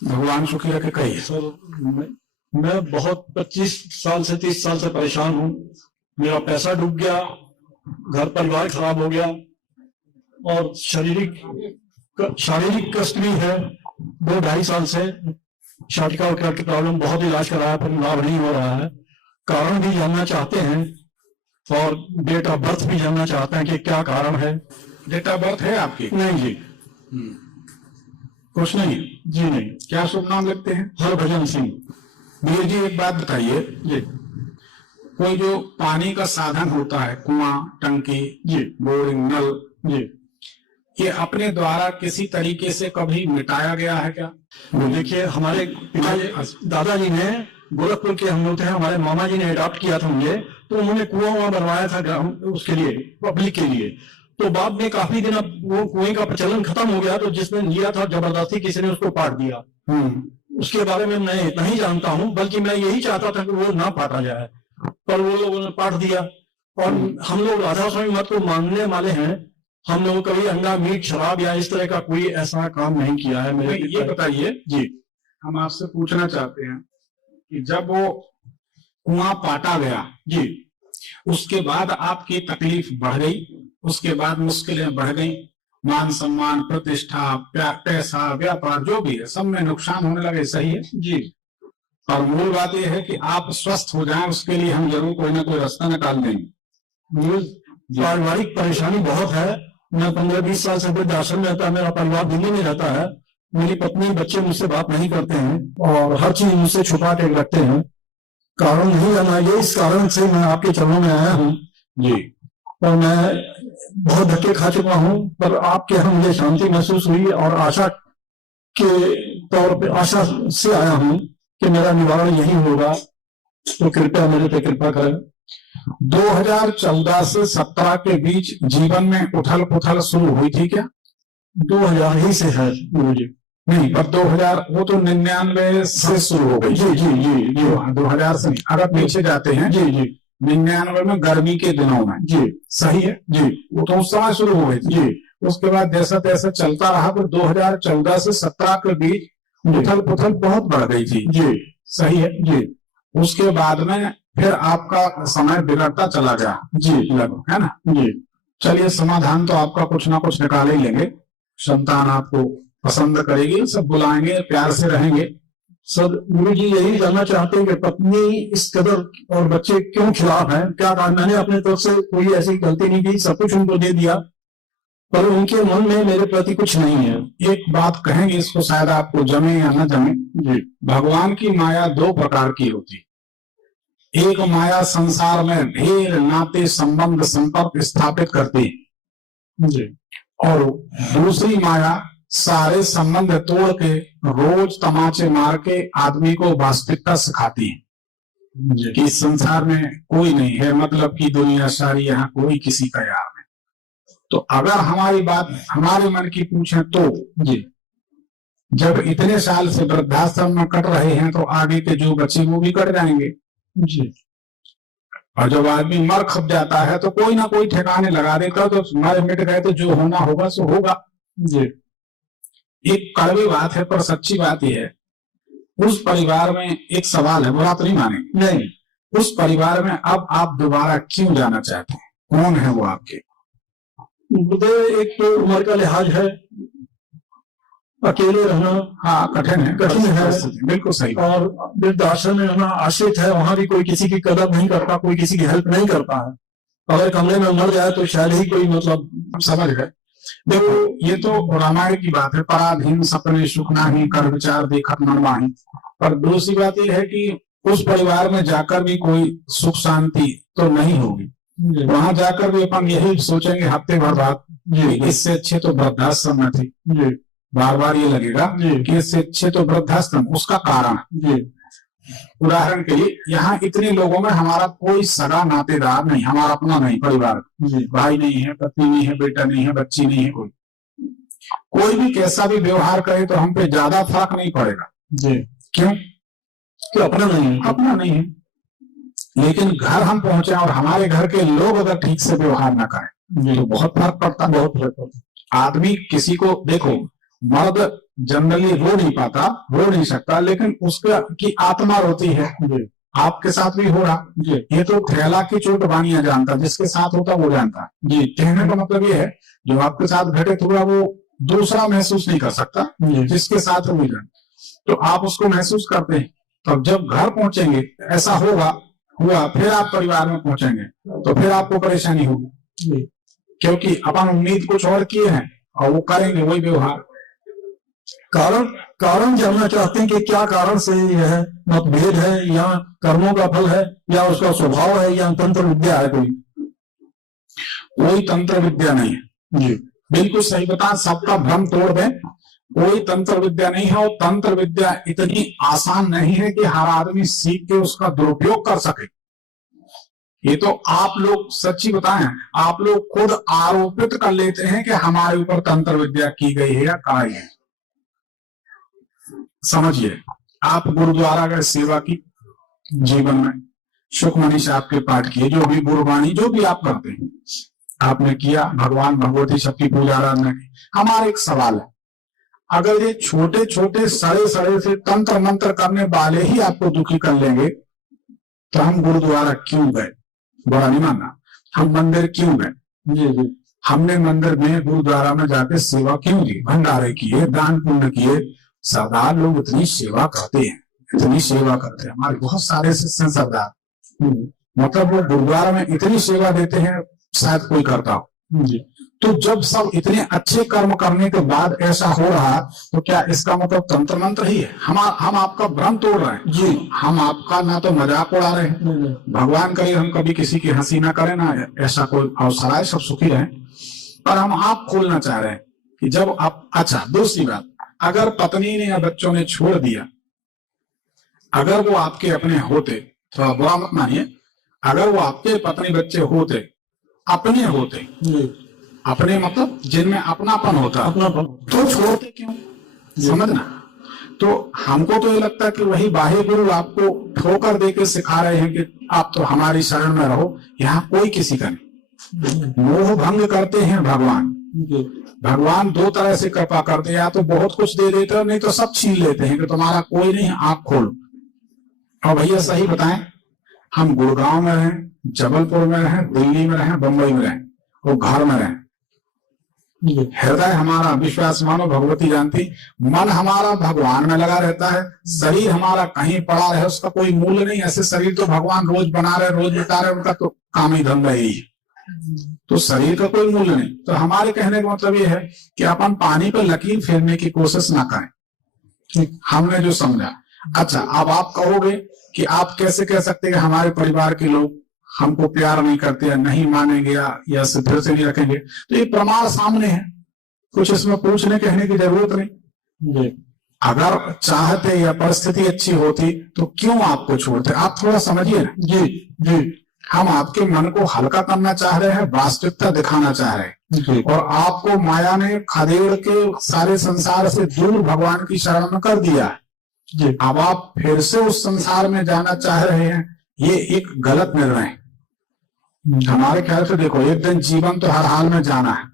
भगवान सुखी रखे। कहिए। सर मैं बहुत 25 साल से 30 साल से परेशान हूँ। मेरा पैसा डूब गया, घर परिवार खराब हो गया और शारीरिक कष्ट भी है। 2-2.5 साल से शाटिका की प्रॉब्लम, बहुत इलाज कराया पर लाभ नहीं हो रहा है। कारण भी जानना चाहते हैं और डेट ऑफ बर्थ भी जानना चाहते हैं कि क्या कारण है। डेट ऑफ बर्थ है आपकी? नहीं जी, कुछ नहीं जी नहीं। क्या शुभ नाम लिखते हैं? हरभजन सिंह। वीर जी एक बात बताइए जी। कोई जो पानी का साधन होता है, कुआं, टंकी, जी, बोरिंग, नल, जी, ये अपने द्वारा किसी तरीके से कभी मिटाया गया है क्या? देखिए हमारे पिताजी दादाजी ने गोरखपुर के हम लोग थे, हमारे मामा जी ने अडॉप्ट किया था मुझे, तो उन्होंने कुआं वहां बनवाया था उसके लिए, पब्लिक के लिए। तो बाद में काफी दिन अब वो कुएं का प्रचलन खत्म हो गया, तो जिसने लिया था जबरदस्ती किसी ने उसको पाट दिया। उसके बारे में मैं इतना ही जानता हूं, बल्कि मैं यही चाहता था कि वो ना पाटा जाए, पर वो लोगों ने पाट दिया। और हम लोग राधा स्वामी मत को मानने वाले हैं। हम लोग कभी अंडा, मीट, शराब या इस तरह का कोई ऐसा काम नहीं किया है। मेरे ये बताइए जी, हम आपसे पूछना चाहते हैं कि जब वो कुआं पाटा गया जी, उसके बाद आपकी तकलीफ बढ़ गई, उसके बाद मुश्किलें बढ़ गई, मान सम्मान, प्रतिष्ठा, पैसा, व्यापार जो भी है सब में नुकसान होने लगे, सही है जी। और मूल बात यह है कि आप स्वस्थ हो जाएं, उसके लिए हम जरूर कोई ना कोई रास्ता निकाल देंगे। पारिवारिक परेशानी बहुत है। मैं 15-20 साल से वृद्धाश्रम में रहता है, मेरा परिवार दिल्ली में रहता है। मेरी पत्नी, बच्चे मुझसे बात नहीं करते हैं और हर चीज मुझसे छुपा के रखते हैं। कारण नहीं जाना, ये इस कारण से मैं आपके चरणों में आया हूँ जी। और मैं बहुत धक्के खा चुका हूँ, पर आपके यहाँ मुझे शांति महसूस हुई और आशा के तौर पे आशा से आया हूँ कि मेरा निवारण यही होगा, तो कृपया मेरे पे कृपा करें। 2014 से 17 के बीच जीवन में उथल पुथल शुरू हुई थी क्या? 2000 ही से है गुरुजी। नहीं, पर 2000 वो तो 99 से शुरू हो गई। जी जी जी जी। 2000 से नहीं, अगर पीछे जाते हैं जी जी 99 में गर्मी के दिनों में, जी, सही है जी, वो तो उस समय शुरू हो गई थी। जी। उसके बाद जैसा तैसा चलता रहा, तो 2014 से 17 के बीच उथल पुथल बहुत बढ़ गई थी। जी, सही है जी। उसके बाद में फिर आपका समय बिगड़ता चला गया जी, लगभग, है ना? जी। चलिए समाधान तो आपका कुछ ना कुछ निकाल ही लेंगे, संतान आपको पसंद करेगी, सब बुलाएंगे, प्यार से रहेंगे। सर गुरु जी यही जानना चाहते हैं कि पत्नी इस कदर और बच्चे क्यों खिलाफ हैं? क्या कारण? मैंने अपने तरफ से कोई ऐसी गलती नहीं की, सब कुछ उनको दे दिया, पर उनके मन में मेरे प्रति कुछ नहीं है। एक बात कहेंगे, इसको शायद आपको जमे या न जमे। जी। भगवान की माया 2 प्रकार की होती। एक माया संसार में ढेर नाते, संबंध, संपर्क स्थापित करती जी। और दूसरी माया सारे संबंध तोड़ के रोज तमाचे मार के आदमी को वास्तविकता सिखाती है कि इस संसार में कोई नहीं है, मतलब की दुनिया सारी, यहाँ कोई किसी का यार नहीं। तो अगर हमारी बात हमारे मन की पूछें तो जी, जब इतने साल से वृद्धाश्रम में कट रहे हैं तो आगे के जो बच्चे वो भी कट जाएंगे जी। और जब आदमी मर खप जाता है तो कोई ना कोई ठिकाने लगा देता, तो मर मिट गए तो जो होना होगा सो होगा। जी। एक कड़वी बात है पर सच्ची बात यह है, उस परिवार में एक सवाल है, बुरा तो नहीं माने, नहीं, उस परिवार में अब आप दोबारा क्यों जाना चाहते हैं? कौन है वो आपके? एक तो उम्र का लिहाज है, अकेले रहना हाँ कठिन है, बिल्कुल सही। और वृद्धाश्रम में रहना, आश्रित है, वहां भी कोई किसी की कदर नहीं करता, कोई किसी की हेल्प नहीं करता है। अगर कमरे में मर जाए तो शायद ही कोई, मतलब समझ गए। देखो ये तो रामायण की बात है, पराधीन सपने सुख नाही, कर विचार देखत मन माही। पर दूसरी बात यह है कि उस परिवार में जाकर भी कोई सुख शांति तो नहीं होगी। वहां जाकर भी अपन यही सोचेंगे हफ्ते भर बाद, इससे अच्छे तो वृद्धाश्रम में थी। बार बार ये लगेगा कि इससे अच्छे तो वृद्धाश्रम। उसका कारण उदाहरण के लिए यहाँ इतने लोगों में हमारा कोई सगा नातेदार नहीं, हमारा अपना नहीं परिवार, भाई नहीं है, पत्नी नहीं है, बेटा नहीं है, बच्ची नहीं है, कोई भी कैसा भी व्यवहार करे तो हम पे ज्यादा फर्क नहीं पड़ेगा। क्यों? कि अपना नहीं है, अपना नहीं है। लेकिन घर हम पहुंचे और हमारे घर के लोग अगर ठीक से व्यवहार ना करें तो बहुत फर्क पड़ता, बहुत फर्क पड़ता। आदमी किसी को देखो, मर्द जनरली रो नहीं पाता, रो नहीं सकता, लेकिन उसका की आत्मा रोती है। आपके साथ भी हो रहा जी। ये तो थैला की चोट बानिया जानता, जिसके साथ होता वो जानता जी। कहने का मतलब ये है जो आपके साथ घटित हुआ वो दूसरा महसूस नहीं कर सकता, जिसके साथ वो जानता, तो आप उसको महसूस करते हैं। तब जब घर पहुंचेंगे ऐसा हुआ फिर आप परिवार में पहुंचेंगे तो फिर आपको परेशानी होगी, क्योंकि अपन उम्मीद कुछ और किए हैं और वो करेंगे वही व्यवहार। कारण जानना चाहते हैं कि क्या कारण से यह मतभेद है, या कर्मों का फल है, या उसका स्वभाव है, या तंत्र विद्या है? कोई तंत्र विद्या नहीं है जी, बिल्कुल सही बता, सबका भ्रम तोड़ दें। कोई तंत्र विद्या नहीं है, और तंत्र विद्या इतनी आसान नहीं है कि हर आदमी सीख के उसका दुरुपयोग कर सके। ये तो आप लोग सच्ची बताएं, आप लोग खुद आरोपित कर लेते हैं कि हमारे ऊपर तंत्र विद्या की गई है या कार्य है। समझिए, आप गुरुद्वारा का सेवा की, जीवन में सुखमनी साहब के पाठ किए, जो भी गुरबाणी जो भी आप करते हैं आपने किया, भगवान भगवती सबकी पूजा आराधना की। हमारा एक सवाल है, अगर ये छोटे छोटे सड़े से तंत्र मंत्र करने वाले ही आपको दुखी कर लेंगे तो हम गुरुद्वारा क्यों गए? बड़ा नहीं मानना, हम मंदिर क्यों गए जी? हमने मंदिर में गुरुद्वारा में जाके सेवा क्यों की, भंडारे किए, दान पुण्य किए। सरदार लोग इतनी सेवा करते हैं, इतनी सेवा करते हैं, हमारे बहुत सारे शिष्य हैं सरदार, मतलब वो गुरुद्वारा में इतनी सेवा देते हैं शायद कोई करता हो जी। तो जब सब इतने अच्छे कर्म करने के बाद ऐसा हो रहा तो क्या इसका मतलब तंत्र मंत्र ही है? हम आपका भ्रम तोड़ रहे हैं जी, हम आपका ना तो मजाक उड़ा रहे हैं, भगवान करे हम कभी किसी की हंसी ना करें ना ऐसा कोई अवसर आए, सब सुखी रहे, पर हम आप खोलना चाह रहे हैं कि जब आप, अच्छा दूसरी बात, अगर पत्नी ने या बच्चों ने छोड़ दिया, अगर वो आपके अपने होते, तो बुरा मत मानिए, अगर वो आपके पत्नी बच्चे होते, अपने होते, अपने मतलब जिनमें अपनापन होता, अपनापन, तो छोड़ते क्यों? समझना। तो हमको तो ये लगता है कि वही बाह्य गुरु आपको ठोकर दे के सिखा रहे हैं कि आप तो हमारी शरण में रहो, यहाँ कोई किसी का नहीं। मोह भंग करते हैं भगवान। भगवान दो तरह से कृपा करते हैं, या तो बहुत कुछ दे देते हैं, नहीं तो सब छीन लेते हैं कि तुम्हारा कोई नहीं, आंख खोलो। और भैया सही बताएं, हम गुड़गांव में रहें, जबलपुर में रहें, दिल्ली में रहें, बंबई में रहें, और घर में रहें, हृदय हमारा, विश्वास मानो भगवती जानती, मन हमारा भगवान में लगा रहता है, शरीर हमारा कहीं पड़ा रहे उसका कोई मूल्य नहीं। ऐसे शरीर तो भगवान रोज बना रहे, रोज मिटा रहे, उनका तो काम ही धंधा यही है, तो शरीर का कोई मूल्य नहीं। तो हमारे कहने का मतलब ये है कि अपन पानी पर लकीर फेरने की कोशिश ना करें, हमने जो समझा। अच्छा, अब आप कहोगे कि आप कैसे कह सकते हैं कि हमारे परिवार के लोग हमको प्यार नहीं करते या नहीं मानेंगे या फिर से नहीं रखेंगे? तो ये प्रमाण सामने है, कुछ इसमें पूछने कहने की जरूरत नहीं। अगर चाहते या परिस्थिति अच्छी होती तो क्यों आपको छोड़ते? आप थोड़ा समझिए ना जी जी। हम आपके मन को हल्का करना चाह रहे हैं, वास्तविकता दिखाना चाह रहे हैं, और आपको माया ने खदेड़ के सारे संसार से दूर भगवान की शरण में कर दिया है जी। अब आप फिर से उस संसार में जाना चाह रहे हैं, ये एक गलत निर्णय है हमारे ख्याल से। देखो, एक दिन जीवन तो हर हाल में जाना है,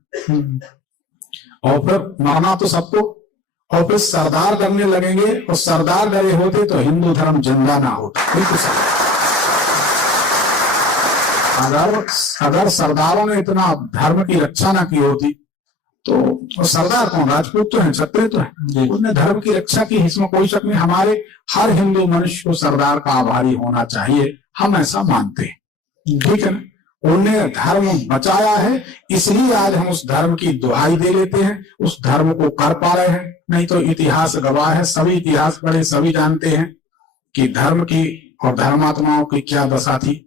और फिर मरना तो सबको, और फिर सरदार डरने लगेंगे, और सरदार डरे होते तो हिंदू धर्म जिंदा ना होता। बिल्कुल। अगर सरदारों ने इतना धर्म की रक्षा ना की होती तो सरदार कौन, राजपूत तो हैं, क्षत्रिय तो हैं, उन्होंने धर्म की रक्षा की, इसमें कोई शक नहीं। हमारे हर हिंदू मनुष्य को सरदार का आभारी होना चाहिए, हम ऐसा मानते हैं, ठीक है ना। उन्हें धर्म बचाया है, इसलिए आज हम उस धर्म की दुहाई दे लेते हैं, उस धर्म को कर पा रहे हैं। नहीं तो इतिहास गवाह है, सभी इतिहास पढ़े, सभी जानते हैं कि धर्म की और धर्मात्माओं की क्या दशा थी।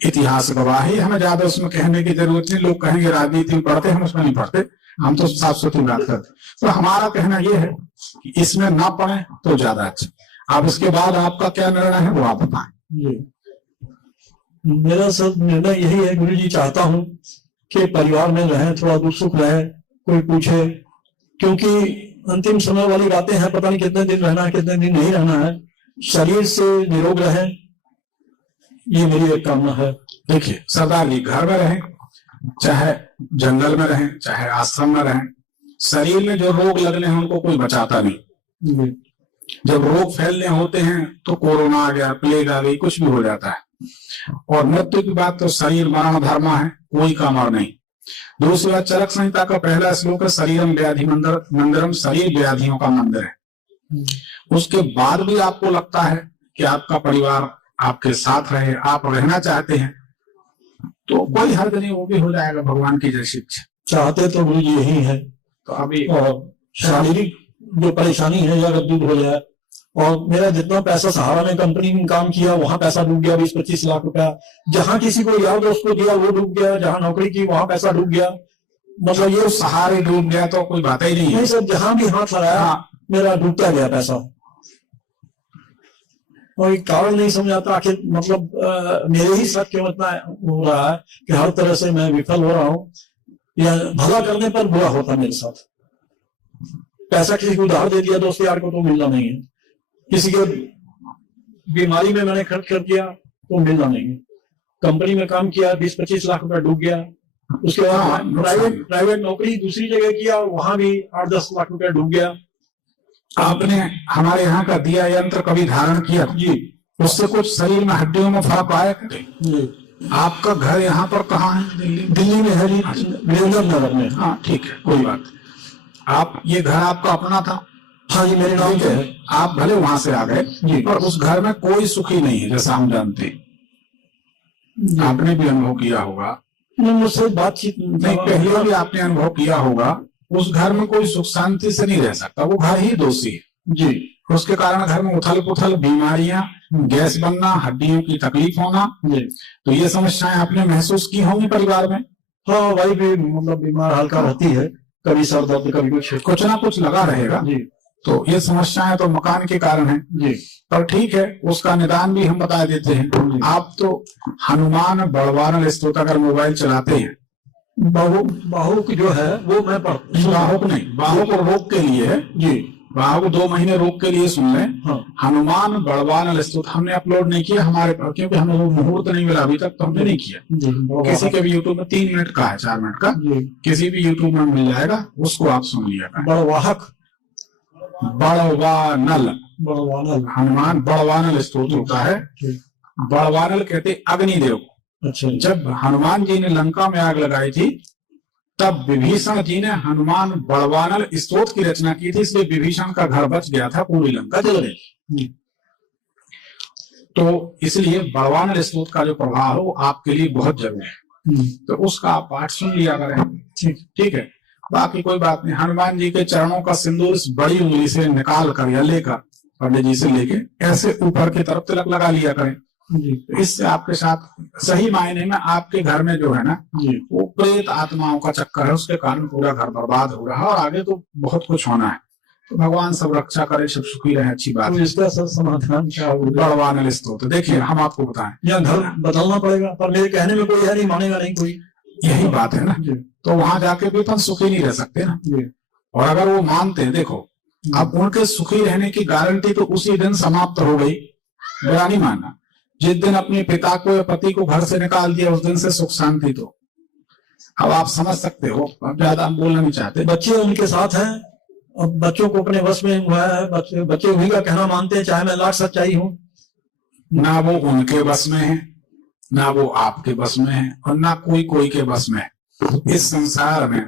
इतिहास गवाह है, हमें ज्यादा उसमें कहने की जरूरत नहीं। लोग कहेंगे राजनीति में पढ़ते, हम उसमें नहीं पढ़ते, हम तो साफ सुथरी बात करते। तो हमारा कहना यह है कि इसमें ना पढ़े तो ज्यादा अच्छा। अब इसके बाद आपका क्या निर्णय है वो आप बताएं। मेरा सब निर्णय यही है गुरु जी, चाहता हूँ कि परिवार में रहें, थोड़ा दुख सुख रहे, कोई पूछे, क्योंकि अंतिम समय वाली बातें हैं, पता नहीं कितने दिन रहना है, कितने दिन नहीं रहना है। शरीर से निरोग रहे, ये मेरी एक कामना है। देखिए सरदार जी, घर में रहें, चाहे जंगल में रहें, चाहे आश्रम में रहें, शरीर में जो रोग लगने हैं उनको कोई बचाता नहीं। जब रोग फैलने होते हैं तो कोरोना आ गया, प्लेग आ गई, कुछ भी हो जाता है। और मृत्यु की बात तो शरीर मरण धर्म है, कोई का मर नहीं। दूसरी बात, चरक संहिता का पहला श्लोक है शरीरम व्याधि मंदिरम, शरीर व्याधियों का मंदिर है। उसके बाद भी आपको लगता है कि आपका परिवार आपके साथ रहे, आप रहना चाहते हैं, तो कोई हर्ज नहीं, वो भी हो जाएगा भगवान की जैसी इच्छा। चाहते तो गुरु जी यही है। तो अभी शारीरिक जो परेशानी है या दूर हो जाए, और मेरा जितना पैसा सहारा में कंपनी में काम किया वहां पैसा डूब गया, 20-25 लाख रुपया। जहां किसी को यार दोस्त को दिया वो डूब गया, जहां नौकरी की वहां पैसा डूब गया। मतलब ये सहारे डूब गया तो कोई बात ही नहीं है। नहीं सर, जहां भी हाथ लगाया मेरा डूबता गया पैसा, और एक कारण नहीं समझ आता आखिर मतलब मेरे ही साथ क्यों इतना हो रहा है कि हर तरह से मैं विफल हो रहा हूँ, या भला करने पर बुरा होता मेरे साथ। पैसा किसी को उधार दे दिया दोस्त यार को तो मिलना नहीं है, किसी के बीमारी में मैंने खर्च कर दिया तो मिलना नहीं है, कंपनी में काम किया 20-25 लाख रुपया डूब गया, उसके बाद प्राइवेट नौकरी दूसरी जगह किया वहां भी 8-10 लाख रुपया डूब गया। आपने हमारे यहाँ का दिया यंत्र कभी धारण किया जी, उससे कुछ शरीर में हड्डियों में फर्क आया? आपका घर यहाँ पर कहाँ है? दिल्ली में है जी, वीरेंद्र नगर में। हाँ ठीक है, कोई बात। आप ये घर आपका अपना था? हाँ जी, मेरे नाम पे है। आप भले वहां से आ गए जी, और उस घर में कोई सुखी नहीं है जैसा हम जानते हैं। आपने भी अनुभव किया होगा, मुझसे बातचीत नहीं पहले भी आपने अनुभव किया होगा, उस घर में कोई सुख शांति से नहीं रह सकता, वो घर ही दोषी है जी। उसके कारण घर में उथल पुथल, बीमारियां, गैस बनना, हड्डियों की तकलीफ होना जी। तो ये समस्याएं आपने महसूस की होंगी परिवार में? हाँ, वही भी मतलब बीमार हल्का रहती है, कभी सर दर्द, कभी कुछ ना कुछ लगा रहेगा जी। तो ये समस्याएं तो मकान के कारण है जी। पर ठीक है, उसका निदान भी हम बता देते हैं। आप तो हनुमान बड़वानल स्तोत्र अगर मोबाइल चलाते हैं, बाहु की जो है वो मैं बाहु को नहीं, बाहु को रोक के लिए है जी, बाहु को 2 महीने रोक के लिए सुन लें। हाँ। हनुमान बड़वानल स्तोत्र हमने अपलोड नहीं किया हमारे पर, क्योंकि हमें वो मुहूर्त नहीं मिला अभी तक, तो हमने नहीं किया। किसी के भी यूट्यूब में 3 मिनट का है, 4 मिनट का, किसी भी यूट्यूब में मिल जाएगा, उसको आप सुन लिया। बड़वाहक, बड़वानल, हनुमान बड़वानल स्तोत्र होता है। बड़वानल कहते अग्निदेव। अच्छा। जब हनुमान जी ने लंका में आग लगाई थी, तब विभीषण जी ने हनुमान बड़वानल स्तोत्र की रचना की थी, इसलिए विभीषण का घर बच गया था, पूरी लंका जल गई। तो इसलिए बड़वानल स्तोत्र का जो प्रभाव है वो आपके लिए बहुत जरूरी है, तो उसका आप पाठ सुन लिया करें। ठीक है, बाकी कोई बात नहीं। हनुमान जी के चरणों का सिंदूर इस बड़ी उंगली से निकाल कर या लेकर, पंडित जी से लेके ऐसे ऊपर की तरफ तिलक लगा लिया करें। इससे आपके साथ सही मायने में आपके घर में जो है ना वो प्रेत आत्माओं का चक्कर है, उसके कारण पूरा घर बर्बाद हो रहा है, और आगे तो बहुत कुछ होना है। तो भगवान सब रक्षा करे, सब सुखी रहे, अच्छी बात है। इसका सब समाधान क्या होगा? बड़वानल स्तोत्र देखिए, हम आपको बताएं, या घर बदलना पड़ेगा, पर मेरे कहने में कोई है नहीं, मानेगा नहीं कोई, यही बात है ना। तो वहां जाके भी अपन सुखी नहीं रह सकते ना। और अगर वो मानते हैं, देखो अब उनके सुखी रहने की गारंटी तो उसी दिन समाप्त हो गई, बुरा नहीं मानना। जिस दिन अपने पिता को या पति को घर से निकाल दिया, उस दिन से सुख शांति तो अब आप समझ सकते हो। अब ज्यादा हम बोलना नहीं चाहते। बच्चे उनके साथ हैं, अब बच्चों को अपने वश में हुआ है, बच्चे उन्हीं का कहना मानते हैं, चाहे मैं लाख सच्चाई हूँ। ना वो उनके बस में है, ना वो आपके बस में है, और ना कोई के बस में है। इस संसार में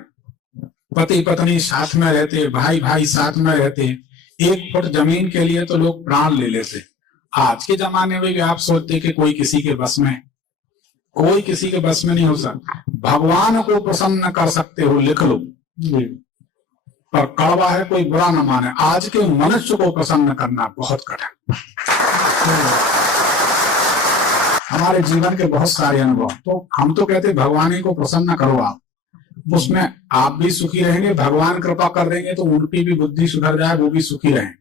पति पत्नी साथ में रहते, भाई भाई साथ में रहते, 1 फुट जमीन के लिए तो लोग प्राण ले लेते। आज के जमाने में भी आप सोचते कि कोई किसी के बस में, कोई किसी के बस में नहीं हो सकता। भगवान को प्रसन्न कर सकते हो, लिख लो, पर कड़वा है, कोई बुरा न माने। आज के मनुष्य को प्रसन्न करना बहुत कठिन। हमारे जीवन के बहुत सारे अनुभव, तो हम तो कहते भगवान ही को प्रसन्न करो आप, उसमें आप भी सुखी रहेंगे, भगवान कृपा कर देंगे तो उनकी भी बुद्धि सुधर जाए, वो भी सुखी रहें।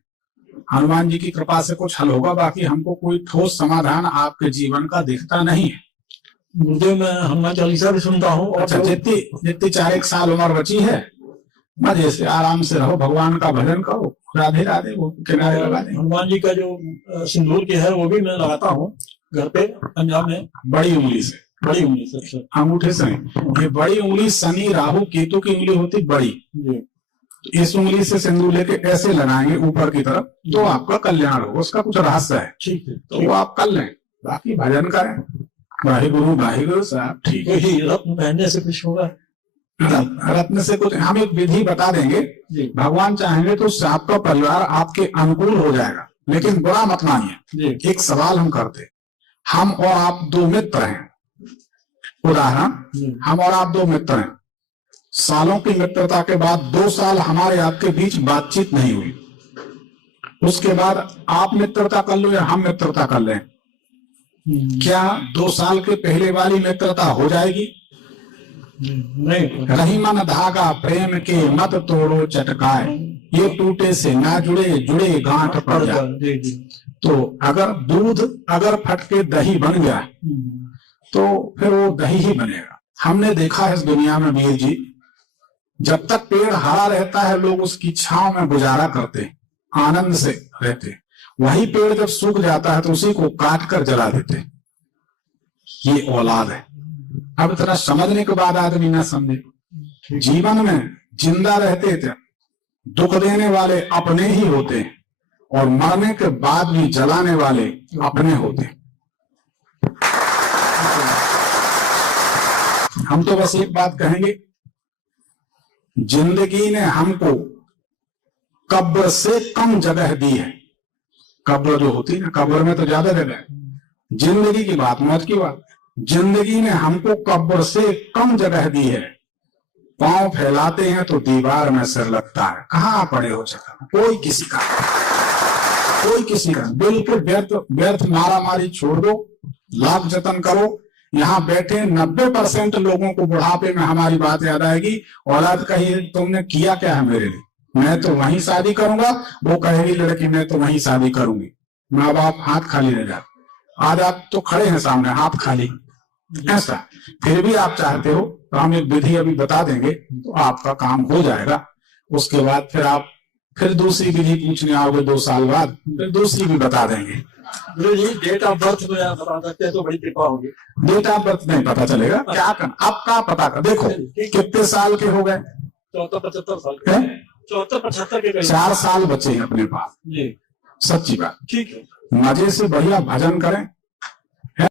हनुमान जी की कृपा से कुछ हल होगा, बाकी हमको कोई ठोस समाधान आपके जीवन का दिखता नहीं है। गुरुदेव, मैं हनुमान चालीसा भी सुनता हूँ। अच्छा, जितनी 4-1 साल उम्र बची है, मजे से आराम से रहो, भगवान का भजन करो, राधे राधे वो किनारे लगा दे। हनुमान जी का जो सिंदूर की है वो भी मैं लगाता हूँ घर पे, पंजाब में, बड़ी उंगली से। बड़ी उंगली से, अंगूठे से नहीं। ये बड़ी उंगली शनि राहु केतु की उंगली होती बड़ी, इस उंगली से सिंदूर लेके ऐसे लगाएंगे ऊपर की तरफ, तो आपका कल्याण होगा। उसका कुछ रहस्य है, ठीक है। तो वो आप कर लें, बाकी भजन करें। वाहिगुरु वाहिगुरु साहब, ठीक है। यही रत्न पहनने से कुछ होगा? रत्न से कुछ, हम एक विधि बता देंगे, जी भगवान चाहेंगे तो उससे आपका परिवार आपके अनुकूल हो जाएगा, लेकिन बुरा मत मानिए। जी एक सवाल हम करते, हम और आप दो मित्र हैं, उदाहरण, हम और आप दो मित्र हैं, सालों की मित्रता के बाद 2 साल हमारे आपके बीच बातचीत नहीं हुई, उसके बाद आप मित्रता कर लो या हम मित्रता कर लें, क्या 2 साल के पहले वाली मित्रता हो जाएगी? नहीं। रही मन धागा प्रेम के मत तोड़ो चटकाए, ये टूटे से ना जुड़े जुड़े गांठ पड़ जाए। जी जी। तो अगर दूध अगर फट के दही बन गया तो फिर वो दही ही बनेगा। हमने देखा है इस दुनिया में वीर जी, जब तक पेड़ हरा रहता है लोग उसकी छांव में गुजारा करते, आनंद से रहते। वही पेड़ जब सूख जाता है तो उसी को काट कर जला देते। ये औलाद है। अब इतना समझने के बाद आदमी ना समझे। जीवन में जिंदा रहते थे दुख देने वाले अपने ही होते हैं, और मरने के बाद भी जलाने वाले अपने होते हैं। हम तो बस एक बात कहेंगे, जिंदगी ने हमको कब्र से कम जगह दी है। कब्र जो होती है ना, कब्र में तो ज्यादा जगह है। जिंदगी की बात, मौत की बात, जिंदगी ने हमको कब्र से कम जगह दी है। पांव फैलाते हैं तो दीवार में सिर लगता है। कहाँ पड़े हो सकता, कोई किसी का, कोई किसी का। बिल्कुल व्यर्थ मारा मारी छोड़ दो, लाख जतन करो। यहाँ बैठे 90% लोगों को बुढ़ापे में हमारी बात याद आएगी, औलाद कही तुमने किया क्या है मेरे लिए, मैं तो वहीं शादी करूंगा। वो कहेगी लड़की मैं तो वहीं शादी करूंगी। माँ बाप हाथ खाली रह जाते। आज आप तो खड़े हैं सामने, हाथ खाली, ऐसा। फिर भी आप चाहते हो तो हम एक विधि अभी बता देंगे, तो आपका काम हो जाएगा। उसके बाद फिर आप फिर दूसरी विधि पूछने आओगे 2 साल बाद, फिर दूसरी भी बता देंगे। गुरु जी डेट ऑफ बर्थ में आप बता सकते हैं तो बड़ी कृपा होगी। डेट ऑफ बर्थ नहीं पता चलेगा, क्या करना अब का पता कर। देखो कितने साल के हो गए, 74-75 साल के, 74-75 के करीब। 4 साल बचे हैं अपने पास। जी सच्ची बात। ठीक है। मजे से बढ़िया भजन करें,